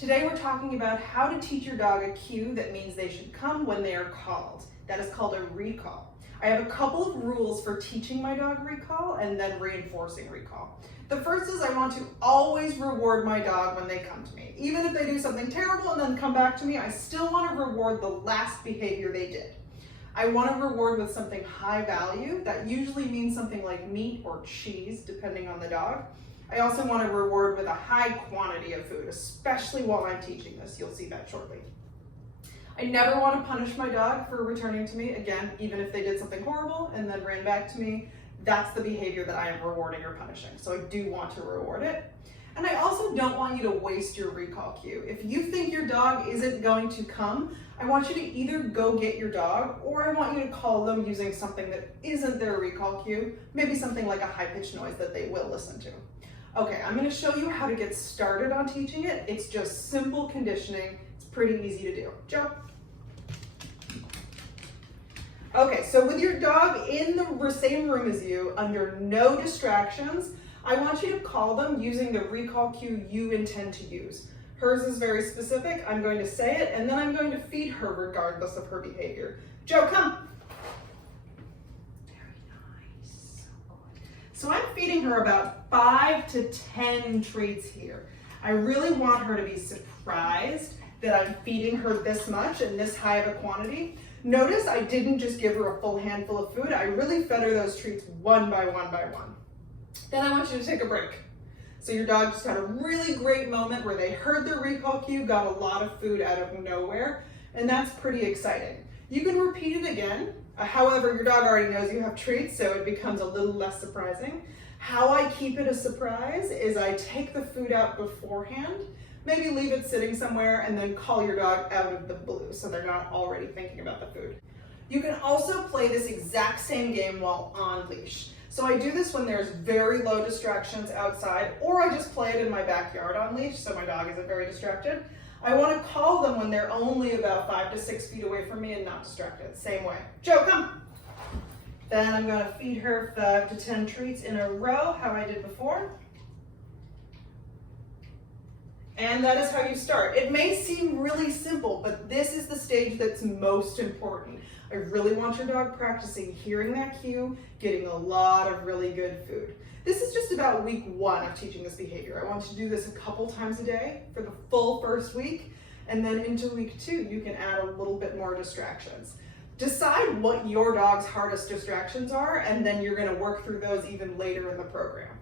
Today we're talking about how to teach your dog a cue that means they should come when they are called. That is called a recall. I have a couple of rules for teaching my dog recall and then reinforcing recall. The first is I want to always reward my dog when they come to me. Even if they do something terrible and then come back to me, I still want to reward the last behavior they did. I want to reward with something high value. That usually means something like meat or cheese, depending on the dog. I also want to reward with a high quantity of food, especially while I'm teaching this. You'll see that shortly. I never want to punish my dog for returning to me, again, even if they did something horrible and then ran back to me. That's the behavior that I am rewarding or punishing, so I do want to reward it. And I also don't want you to waste your recall cue. If you think your dog isn't going to come, I want you to either go get your dog or I want you to call them using something that isn't their recall cue, maybe something like a high-pitched noise that they will listen to. Okay, I'm going to show you how to get started on teaching it. It's just simple conditioning. It's pretty easy to do. Joe. Okay, so with your dog in the same room as you, under no distractions, I want you to call them using the recall cue you intend to use. Hers is very specific. I'm going to say it, and then I'm going to feed her regardless of her behavior. Joe, come. So I'm feeding her about 5 to 10 treats here. I really want her to be surprised that I'm feeding her this much and this high of a quantity. Notice I didn't just give her a full handful of food. I really fed her those treats one by one by one. Then I want you to take a break. So your dog just had a really great moment where they heard the recall cue, got a lot of food out of nowhere, and that's pretty exciting. You can repeat it again. However, your dog already knows you have treats, so it becomes a little less surprising. How I keep it a surprise is I take the food out beforehand, maybe leave it sitting somewhere, and then call your dog out of the blue so they're not already thinking about the food. You can also play this exact same game while on leash. So I do this when there's very low distractions outside, or I just play it in my backyard on leash so my dog isn't very distracted. I want to call them when they're only about 5 to 6 feet away from me and not distracted. Same way. Joe, come. Then I'm going to feed her 5 to 10 treats in a row, how I did before. And that is how you start. It may seem really simple, but this is the stage that's most important. I really want your dog practicing hearing that cue, getting a lot of really good food. This is just about week 1 of teaching this behavior. I want you to do this a couple times a day for the full first week, and then into week 2, you can add a little bit more distractions. Decide what your dog's hardest distractions are, and then you're going to work through those even later in the program.